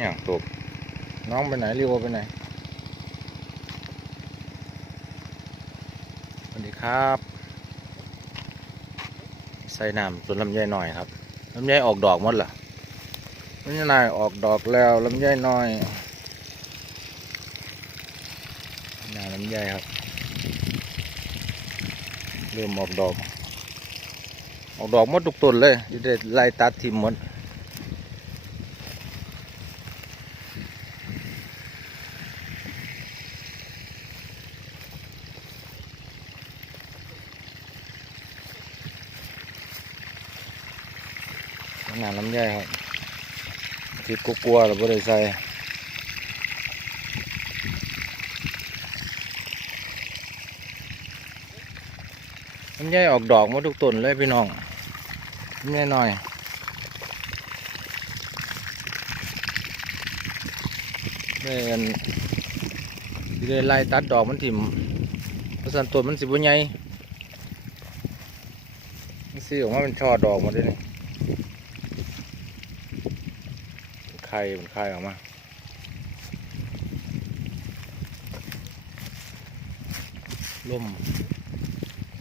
เนี่ยตกน้องไปไหนรีโอไปไหนสวัสดีครับ ใส่น้ำส่วนลำไยหน่อยครับลำไยออกดอกหมดเหรอลำไยหน่อยออกดอกแล้วลำไยน้อยหน้าลำไยครับเริ่มออกดอก ออกดอกหมดทุกต้นเลยจะได้ไล่ตัดทิมหมด หนาลำไยครับทิดกลัวๆเราไม่ได้ใส่ลำไยออกดอกหมาทุกต้นเลยพี่น้องลำไยหน่อยได้อันสิได้ไล่ตัดดอกมันถิ่มเพราะสันต้นมันสิบ่ใหญ่มันสิออกมาเป็นช่อดอกหมดเลยนี่ ไข่มันไข่ออกมาลม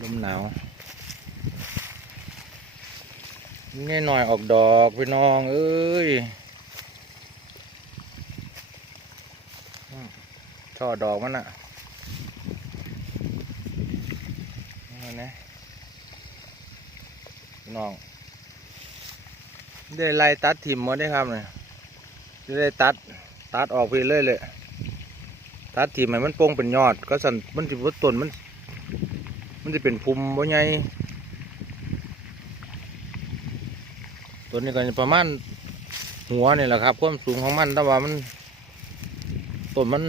ลมหนาวนี่หน่อยออกดอกพี่น้องเอ้ยช่อดอกมันอะนี่นะพี่น้อง ได้ไล่ตัดถิ่มหมดได้ครับเนี่ย จะได้ตัดตัดออกไปเลยเลยตัดถิ่มให้มันโป่งเป็นยอด ก็สั่นมันจะว่าต้นมัน มันจะเป็นภูมิบ่ใหญ่ต้นนี้ก็ประมาณหัวนี่แหละครับความสูงของมันแต่ว่ามันต้นมัน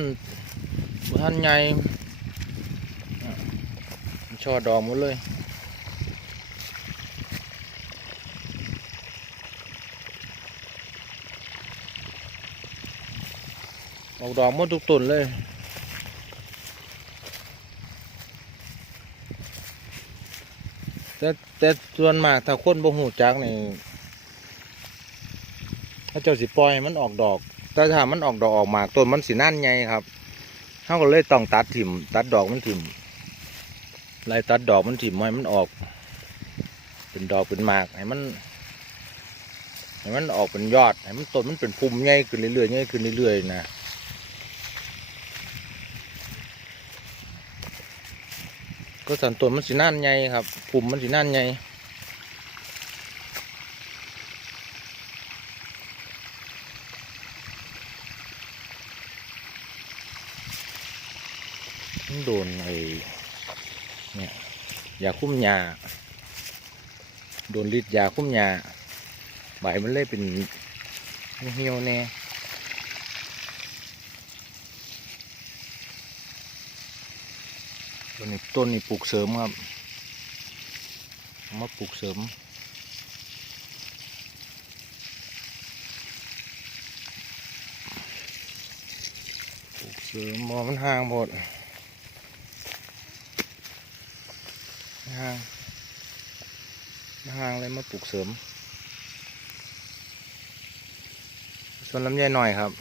บ่ทันใหญ่ช่อดอกหมดเลย ออกดอกหมดทุกต้นเลยแต่แต่ส่วนมากถ้าคนบ่หูจักนี่ถ้าเจ้าสิปล่อยมันออกดอก แต่ถ้ามันออกดอกออกมากต้นมันสินั่นไงครับเขาก็เลยต้องตัดถิ่ม ตัดดอกมันถิ่มไล่ตัดดอกมันถิ่มให้มันออก เป็นดอกเป็นหมากให้มันให้มันออกเป็นยอดให้มันต้นมันเป็นภูมิใหญ่ขึ้นเรื่อยๆใหญ่ขึ้นเรื่อยๆนะ ก็สันตัวมันสิน่านใหญ่ครับกลุ่มมันสิน่านใหญ่มันโดนไอ้เนี่ยยาคุ้มยาโดนฤทธิ์ยาคุ้มยาใบมันเลยเป็นเหี่ยวแน่ ต้นนี้ต้นนี้ปลูกเสริมครับมาปลูกเสริมปลูกเสริมมอมันห่างหมดห่างห่างเลยมาปลูกเสริมส่วนลำไยหน่อยครับ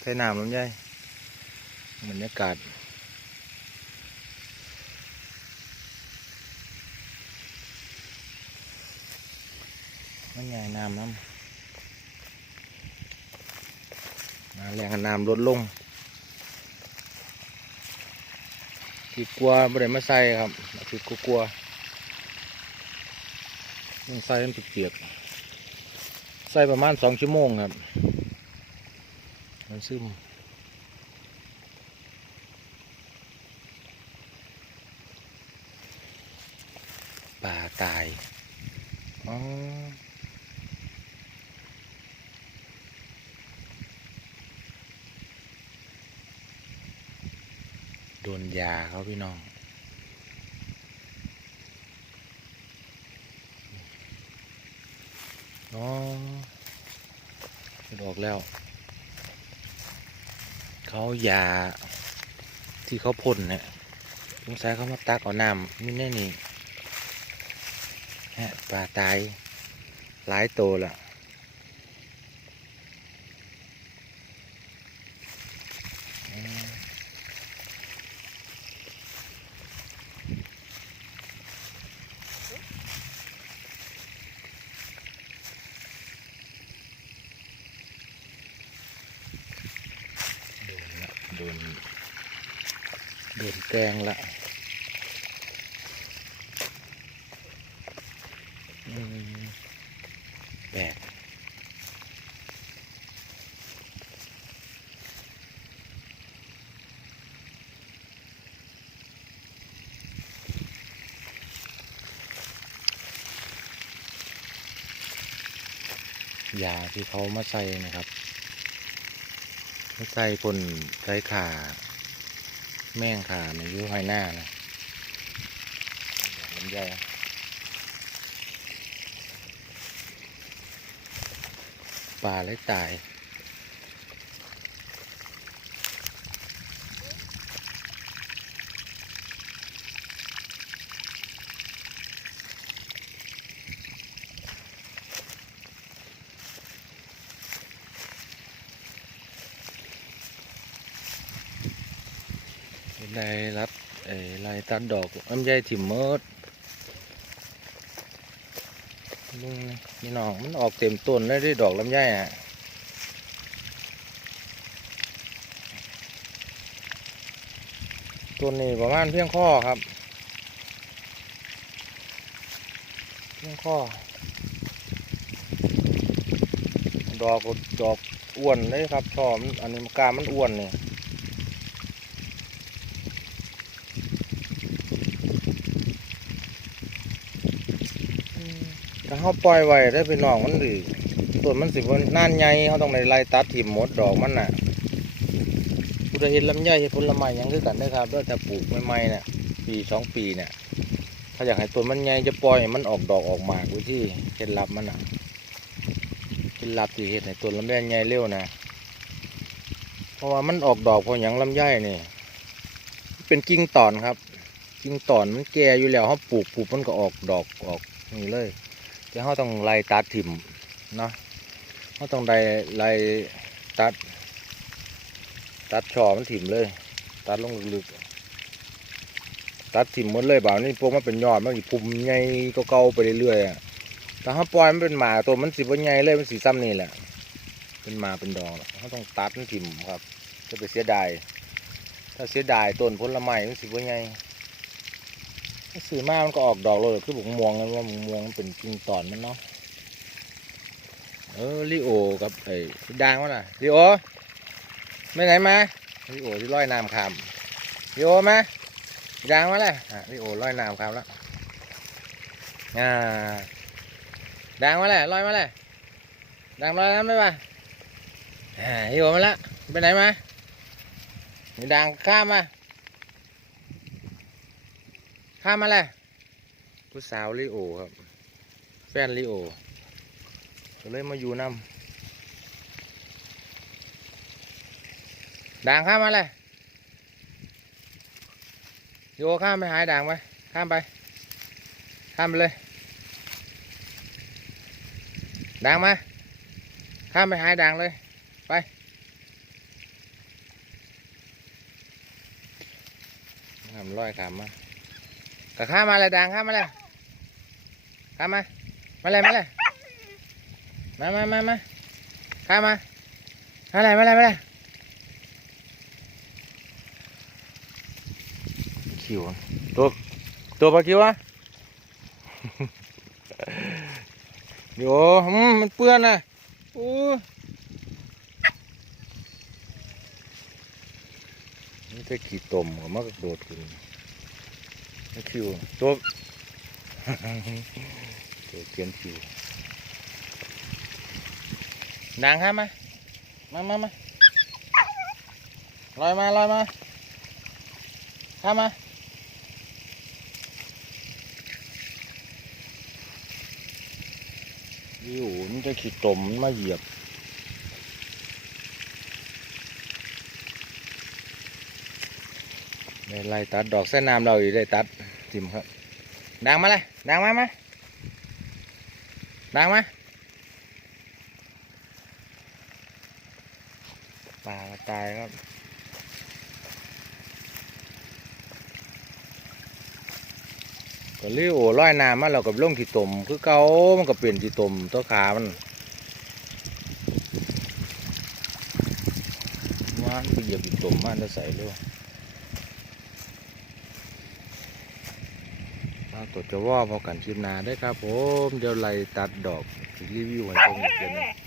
ใส่น้ำลำไยบรรยากาศ มันใหญ่น้ำน้ำมาแรงน้ำลดลง ที่กลัวไม่ได้มาใส่ครับที่กลัวกลัวมันใส่มันเปียกๆใส่ประมาณสองชั่วโมงครับ มันซึมป่าตาย อ๋อ โดนยาเขาพี่น้อง อ๋อดอกแล้ว เขายา ที่เขาพ่นเนี่ยสงสัยเขามาตักเอาน้ำนี่แน่นี่ฮะปลาตาย หลายตัวละ ดนเดินแกงละแปลกยาที่เขามาใส่นะครับ ใส่ปนใส่ขาแม่งขาในยุหอยหน้านะมันใหญ่ปลาเลยตาย ได้รับไอ้ลายตัดดอกลำไยถิ่มเมิดมึงนี่นี่น้องมันออกเต็มต้นเลยด้วยดอกลำไยอะต้นนี้ประมาณเพียงข้อครับ เพียงข้อ ดอกดอกอ้วนเลยครับชอบอันนี้กามันอ้วนเนี่ย ถ้าเขาปล่อยไว้ได้ไปน้องมันดีส่วนมันสิบนานใหญ่เขาต้องในไล่ตัดถิ่มหมดดอกมันน่ะผู้ใดเห็นลำไยเห็นผลไม้ยังคือกันนะครับด้วยแต่ปลูกใหม่ๆเนี่ยปีสองปีเนี่ยถ้าอยากให้ต้นมันใหญ่จะปล่อยมันออกดอกออกหมากวิธีเคล็ดลับมันน่ะเคล็ดลับที่เห็นให้ต้นลำไยใหญ่เร็วนะเพราะว่ามันออกดอกพออย่างลำไยนี่เป็นกิ่งตอนครับ กิ่งตอนมันแก่อยู่แล้วเขาปลูกปลูกมันก็ออกดอกออกนี่เลย จะเขาต้องไล่ตัดถิ่มเนาะเขาต้องไล่ไล่ตัด ตัดช่อมันถิ่มเลย ตัดลงลึกๆตัดถิ่มหมดเลยบ่าวนี่พวกมันเป็นยอดมันสิพุ่มใหญ่ก็เก่าๆไปเรื่อยๆแต่ถ้าปล่อยมันเป็นหมาตัวมันสิบ่ใหญ่เลยมันสีซ้ำนี่แหละ เป็นหมาเป็นดองเขาต้องตัดมันถิ่มครับ จะไปเสียดายถ้าเสียดายต้นผลไม้มันสิบ่ใหญ่ สีมามันก็ออกดอกเลยคือบุกม่วงกันว่าบุกม่วงมันเป็นกิ่งตอนมันเนาะเออลิโอกับไอ้พี่ดังวะน่ะลิโอไม่ไหนมาลิโอที่ร้อยน้ำคำลิโอมาพี่ดังมาเลยอะลิโอร้อยน้ำคำแล้วอ่าดังมาเลยร้อยมาเลยดังร้อยน้ำได้ปะอ่าลิโอมาละไปไหนมาพี่ดังข้ามมา ข้ามมาเลยผู้สาวลิโอครับ แฟนลิโอก็เลยมาอยู่นำด่างข้ามมาเลยโยข้ามไปหายด่างไปข้ามไป ข้ามไปเลย ด่างมา ข้ามไปหายด่างเลย ไป ทำร้อยขามมา ก็ข้ามาเลยด่างข้ามาเลยข้ามา มาเลยมาเลยมามามามาข้ามามาเลยมาเลยมาเลยคิวตัวตัวปลาคิวอะโยอืมมันเปื้อนนะอู้นี่จะขี่ตมกับมักโดดขึ้น คิวตัวตัวเกียนคิวนางข้ามมา มามามาลอยมาลอยมาข้ามาอยู่มันจะขีดตมมันมาเหยียบ ได้ไล่ตัดดอกเส้นน้ำเราอีกได้ตัดทิมครับดังมาเลยดังมามาดังมาปลาตายครับก็เลี้ยวร้อยน้ำมาเรากับลงที่ตมคือเกามันก็เปลี่ยนที่ตมตัวขามันมาานไปเหยียบอีกตุ่มมันจะใส่เร็ว เอาตัวจะว่าพอกันชิมนาได้ครับผม เดี๋ยวไล่ตัดดอกรีวิวให้เพิ่มอีกเดือน